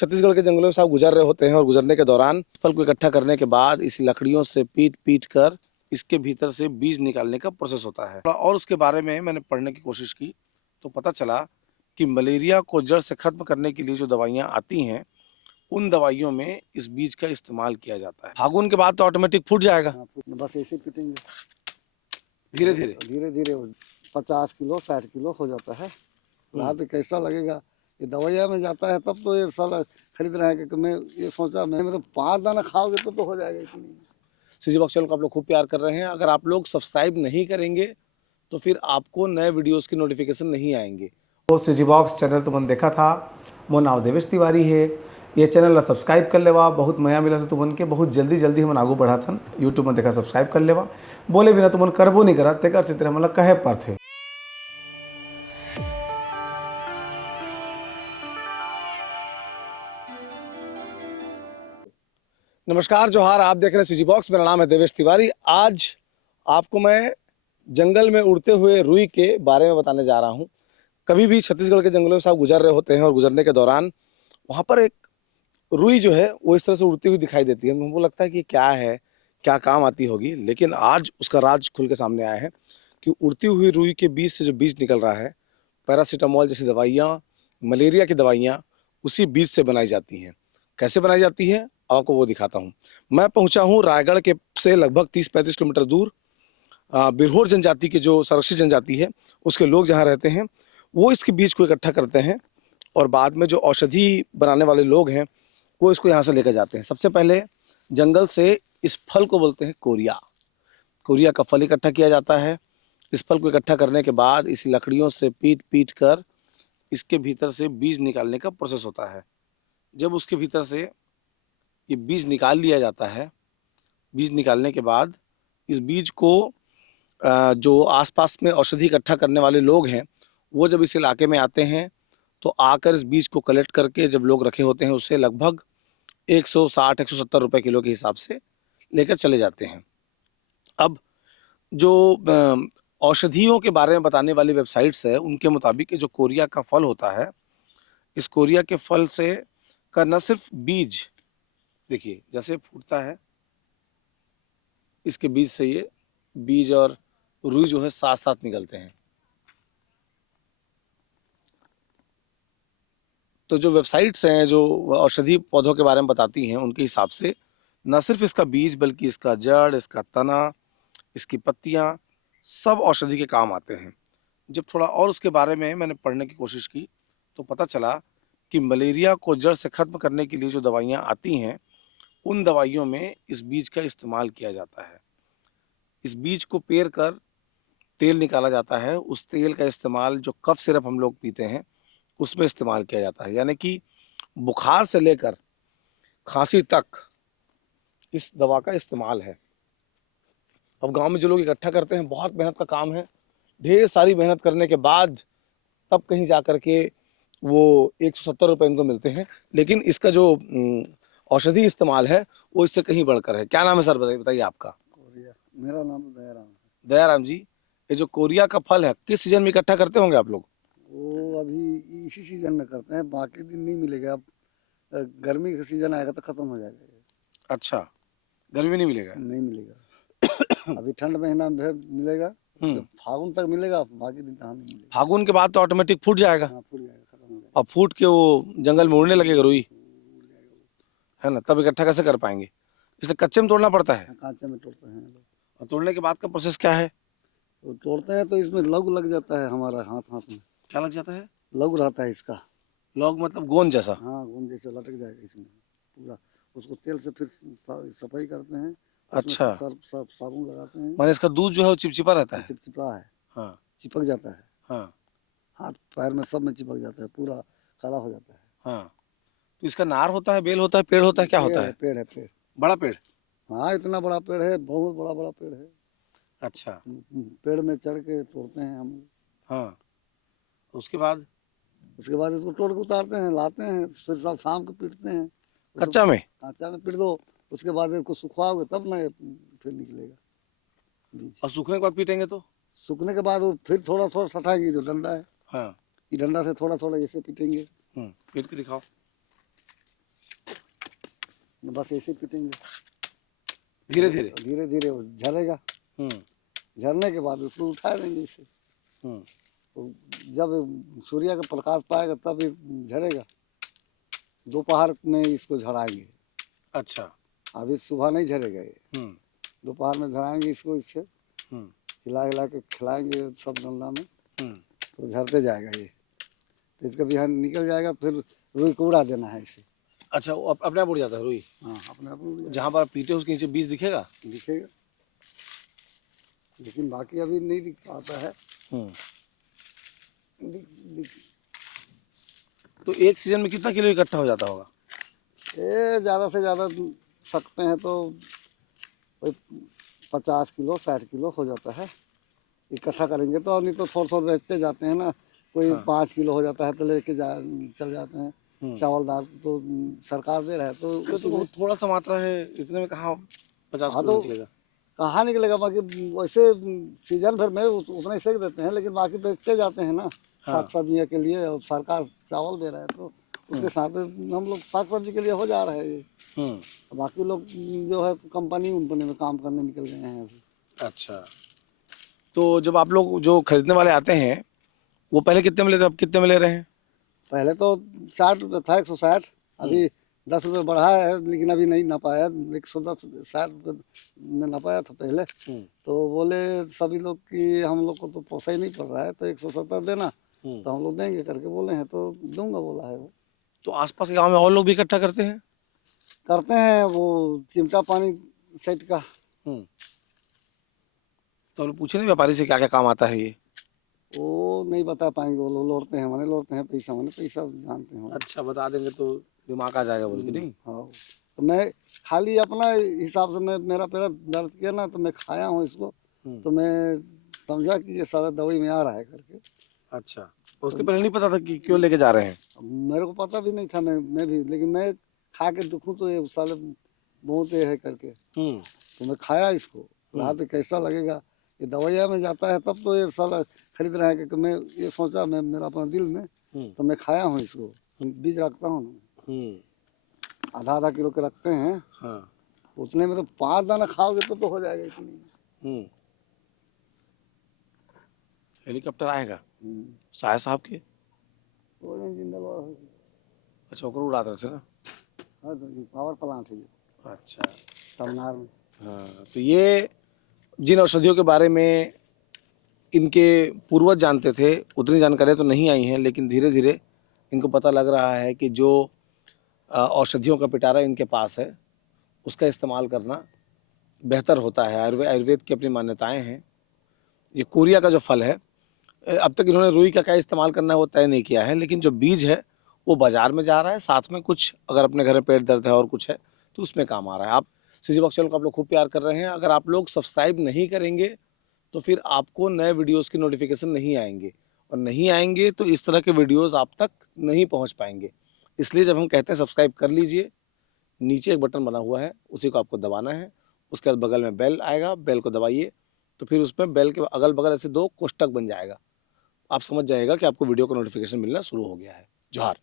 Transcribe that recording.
छत्तीसगढ़ के जंगलों से आप गुजर रहे होते हैं और गुजरने के दौरान फल को इकट्ठा करने के बाद इस लकड़ियों से पीट पीट कर इसके भीतर से बीज निकालने का प्रोसेस होता है। और उसके बारे में मैंने पढ़ने की कोशिश की तो पता चला कि मलेरिया को जड़ से खत्म करने के लिए जो दवाइयाँ आती हैं उन दवाइयों में इस बीज का इस्तेमाल किया जाता है। फागुन के बाद तो ऑटोमेटिक फूट जाएगा। बस ऐसे पीटेंगे धीरे धीरे धीरे धीरे 50 किलो 60 किलो हो जाता है। रात कैसा लगेगा ये दवाइयाँ में जाता है तब तो ये साला खरीद रहे हैं कि मैं ये सोचा मैं तो 5 दाना खाओगे तो हो जाएगा इतनी। सीजी बॉक्स चैनल को आप लोग खूब प्यार कर रहे हैं। अगर आप लोग सब्सक्राइब नहीं करेंगे तो फिर आपको नए वीडियोस की नोटिफिकेशन नहीं आएंगे। वो सीजी बॉक्स चैनल तुमन देखा था मोर नाम देवेश तिवारी है। ये चैनल ला सब्सक्राइब कर लेवा, बहुत मया मिला तुमन के, बहुत जल्दी हमन आगू बढ़ाथन। यूट्यूब में देखा सब्सक्राइब कर लेवा, बोले बिना तुमन करबो नहीं करा तेकर से तेरा मतलब कहे पर थे। नमस्कार जोहार, आप देख रहे हैं सीजी बॉक्स। मेरा नाम है देवेश तिवारी। आज आपको मैं जंगल में उड़ते हुए रुई के बारे में बताने जा रहा हूँ। कभी भी छत्तीसगढ़ के जंगलों से आप गुजर रहे होते हैं और गुजरने के दौरान वहाँ पर एक रुई जो है वो इस तरह से उड़ती हुई दिखाई देती है। हमको लगता है कि क्या है, क्या काम आती होगी, लेकिन आज उसका राज खुल के सामने आया है कि उड़ती हुई रुई के बीज से जो बीज निकल रहा है, पैरासीटामोल जैसी दवाइयाँ, मलेरिया की दवाइयाँ उसी बीज से बनाई जाती हैं। कैसे बनाई जाती है आपको वो दिखाता हूँ। मैं पहुँचा हूँ रायगढ़ के से लगभग 30-35 किलोमीटर दूर बिरहोर जनजाति की जो संरक्षित जनजाति है उसके लोग जहाँ रहते हैं वो इसके बीज को इकट्ठा करते हैं और बाद में जो औषधि बनाने वाले लोग हैं वो इसको यहाँ से लेकर जाते हैं। सबसे पहले जंगल से इस फल को बोलते हैं कोरिया। कोरिया का फल इकट्ठा किया जाता है। इस फल को इकट्ठा करने के बाद इस लकड़ियों से पीट पीट कर इसके भीतर से बीज निकालने का प्रोसेस होता है। जब उसके भीतर से ये बीज निकाल लिया जाता है, बीज निकालने के बाद इस बीज को जो आसपास में औषधि इकट्ठा करने वाले लोग हैं वो जब इस इलाके में आते हैं तो आकर इस बीज को कलेक्ट करके जब लोग रखे होते हैं उससे लगभग 160-170 रुपए किलो के हिसाब से लेकर चले जाते हैं। अब जो औषधियों के बारे में बताने वाली वेबसाइट्स है उनके मुताबिक जो कोरिया का फल होता है, इस कोरिया के फल से का न सिर्फ बीज देखिए जैसे फूटता है, इसके बीज से ये बीज और रुई जो है साथ साथ निकलते हैं। तो जो वेबसाइट्स हैं जो औषधि पौधों के बारे में बताती हैं उनके हिसाब से न सिर्फ इसका बीज बल्कि इसका जड़, इसका तना, इसकी पत्तियां सब औषधि के काम आते हैं। जब थोड़ा और उसके बारे में मैंने पढ़ने की कोशिश की तो पता चला कि मलेरिया को जड़ से खत्म करने के लिए जो दवाइयाँ आती हैं उन दवाइयों में इस बीज का इस्तेमाल किया जाता है। इस बीज को पेर कर तेल निकाला जाता है। उस तेल का इस्तेमाल जो कफ सिरप हम लोग पीते हैं उसमें इस्तेमाल किया जाता है। यानी कि बुखार से लेकर खांसी तक इस दवा का इस्तेमाल है। अब गांव में जो लोग इकट्ठा करते हैं बहुत मेहनत का काम है। ढेर सारी मेहनत करने के बाद तब कहीं जा कर के वो 170 रुपये इनको मिलते हैं, लेकिन इसका जो औषधि इस्तेमाल है वो इससे कहीं बढ़कर है। क्या नाम है सर, बताइए आपका? कोरिया। मेरा नाम दयाराम है। दयाराम जी, ये जो कोरिया का फल है किस सीजन में इकट्ठा करते होंगे आप लोग? वो अभी इसी सीजन में करते हैं, बाकी दिन नहीं मिलेगा। अब गर्मी का सीजन आएगा तो खत्म हो जाएगा। अच्छा, गर्मी में नहीं मिलेगा? नहीं मिलेगा। अभी ठंड महीना में मिलेगा, फागुन तक मिलेगा, बाकी दिन कहाँ मिलेगा। फागुन के बाद तो ऑटोमेटिक फूट जाएगा। हाँ, फूट जाएगा, खत्म हो जाएगा। अब फूट के वो जंगल में उड़ने लगेगा रुई, है ना? तब इकट्ठा कैसे कर पाएंगे? इसलिए कच्चे में तोड़ना पड़ता है। कांचे में तोड़ते हैं लोग। और तोड़ने के बाद का प्रोसेस क्या है? तो तोड़ते हैं तो इसमें लग लग जाता है, हमारा हाथ में क्या लग जाता है? लग रहता है इसका। लौग मतलब गोंद जैसा? हाँ, गोंद जैसे लटक जाएगा इसमें पूरा। उसको तेल से फिर सफाई करते हैं। अच्छा, साबुन लगाते हैं। माने इसका दूध जो है वो चिपचिपा रहता है? चिपचिपा है। हाँ, चिपक जाता है। हाँ, हाथ पैर में सब में चिपक जाता है, पूरा काला हो जाता है। हाँ। तो इसका नार होता है, बेल होता है, पेड़ होता है, क्या होता है? पेड़ है, पेड़। बड़ा पेड़? हाँ, इतना बड़ा पेड़ है, बहुत बड़ा बड़ा पेड़ है। अच्छा। पेड़ में चढ़ के तोड़ते हैं हम। हाँ, उसके बाद इसको तोड़ के उतारते हैं, लाते हैं, फिर शाम को पीटते हैं। कच्चा में? कांचा में पीट दो, उसके बाद इसको सुखवाओगे तब ना फिर निकलेगा बीज। और सूखने के बाद पीटेंगे तो? सूखने के बाद वो फिर थोड़ा थोड़ा सटाएगी, जो डंडा है हाँ, ये डंडा से थोड़ा थोड़ा ऐसे पीटेंगे। पीट के दिखाओ। बस ऐसे पीटेंगे, धीरे धीरे। धीरे धीरे वो झरेगा। झरने के बाद उसको उठा देंगे इसे। तो जब सूर्य का प्रकाश पाएगा तब ये झरेगा। दोपहर में इसको झड़ाएंगे। अच्छा। अभी सुबह नहीं झरेगा ये, दोपहर में झड़ाएंगे इसको। इससे हिला हिला के खिलाएंगे सब गमला में, तो झड़ते जाएगा ये। तो इसका बिहान निकल जाएगा, फिर रुई को उड़ा देना है इसे। अच्छा, वो अपने आप उड़ जाता है रुई? हाँ, अपने आप उड़ जाएगा। जहाँ पर पीटे उसके नीचे बीज दिखेगा? दिखेगा, लेकिन बाकी अभी नहीं दिख पाता है। तो एक सीजन में कितना किलो इकट्ठा हो जाता होगा? ये ज़्यादा से ज़्यादा सकते हैं तो कोई 50 किलो 60 किलो हो जाता है इकट्ठा करेंगे तो। और नहीं तो थोड़ा थोड़ा बेचते जाते हैं ना। कोई 5 किलो हो जाता है तो लेके चल जाते हैं। चावल दाल तो सरकार दे रहा है तो तो थोड़ा सा मात्रा है, इतने में कहाँ 50 हाँ, किलो तो निकलेगा? कहाँ निकलेगा। बाकी वैसे सीजन भर में उतना ही सेक देते हैं, लेकिन बाकी बेचते जाते हैं ना साग सब्जियों के लिए। और सरकार चावल दे रहा है तो उसके साथ हम लोग साग सब्जी के लिए हो जा रहा है ये। बाकी लोग जो है कंपनी में काम करने निकल गए हैं अभी। अच्छा, तो जब आप लोग जो खरीदने वाले आते हैं वो पहले कितने में लेते, अब कितने में ले रहे हैं? पहले तो 60 रुपये था, 160। अभी 10 रुपये बढ़ा है, लेकिन अभी नहीं नपाया। 110 60 रुपये में नपाया था पहले। तो बोले सभी लोग कि हम लोग को तो पोसा ही नहीं पड़ रहा है, तो 170 देना। तो हम लोग देंगे करके बोले हैं, तो दूंगा बोला है वो। तो आसपास के गांव में और लोग भी इकट्ठा करते हैं? करते हैं, वो चिमटा पानी सेट का। तो लोग पूछे नहीं व्यापारी से क्या क्या काम आता है ये? वो नहीं बता पाएंगे, वो लोग लौटते हैं मैंने लौटते हैं पैसा जानते हैं। अच्छा, बता देंगे तो दिमाग आ जाएगा बोल के नहीं? हाँ, तो मैं खाली अपना हिसाब से मेरा पेट दर्द किया ना, तो मैं खाया हूँ इसको। तो मैं समझा कि ये सारा दवाई में आ रहा है करके। अच्छा, तो उसके पहले नहीं पता था कि क्यों लेके जा रहे हैं? मेरे को पता भी नहीं था, मैं भी, लेकिन मैं खा के देखूँ तो ये साले बहुत ये है करके। तो मैं खाया इसको, रहा तो कैसा लगेगा। ये दवाइयाँ में जाता है तब तो ये साला खरीद रहे हैं कि मैं ये सोचा मैं मेरा अपना दिल में। तो मैं खाया हूँ इसको, बीज रखता हूँ, आधा किलो के रखते हैं। हाँ। उतने में तो 5 दाना खाओगे तो हो जाएगा इतनी। हेलीकॉप्टर आएगा शाह साहब के? वो जिंदाबाद। अच्छा, ओकरो उड़ा रहे थे ना? हाँ, तो पावर प्लांट है ये अच्छा, तमनार में। हाँ। तो ये जिन औषधियों के बारे में इनके पूर्वज जानते थे उतनी जानकारियाँ तो नहीं आई हैं, लेकिन धीरे धीरे इनको पता लग रहा है कि जो औषधियों का पिटारा इनके पास है उसका इस्तेमाल करना बेहतर होता है। आयुर्वेद की अपनी मान्यताएं हैं। ये कोरिया का जो फल है, अब तक इन्होंने रुई का क्या इस्तेमाल करना है वो तय नहीं किया है, लेकिन जो बीज है वो बाजार में जा रहा है। साथ में कुछ अगर अपने घर में पेट दर्द है और कुछ है तो उसमें काम आ रहा है। आप सीजी बॉक्स चैनल को आप लोग खूब प्यार कर रहे हैं। अगर आप लोग सब्सक्राइब नहीं करेंगे तो फिर आपको नए वीडियोस की नोटिफिकेशन नहीं आएंगे, और नहीं आएंगे तो इस तरह के वीडियोस आप तक नहीं पहुंच पाएंगे। इसलिए जब हम कहते हैं सब्सक्राइब कर लीजिए, नीचे एक बटन बना हुआ है उसी को आपको दबाना है। उसके बाद बगल में बेल आएगा, बेल को दबाइए तो फिर उसमें बेल के अगल बगल ऐसे 2 कोष्टक बन जाएगा। आप समझ जाएगा कि आपको वीडियो का नोटिफिकेशन मिलना शुरू हो गया है। जोहार।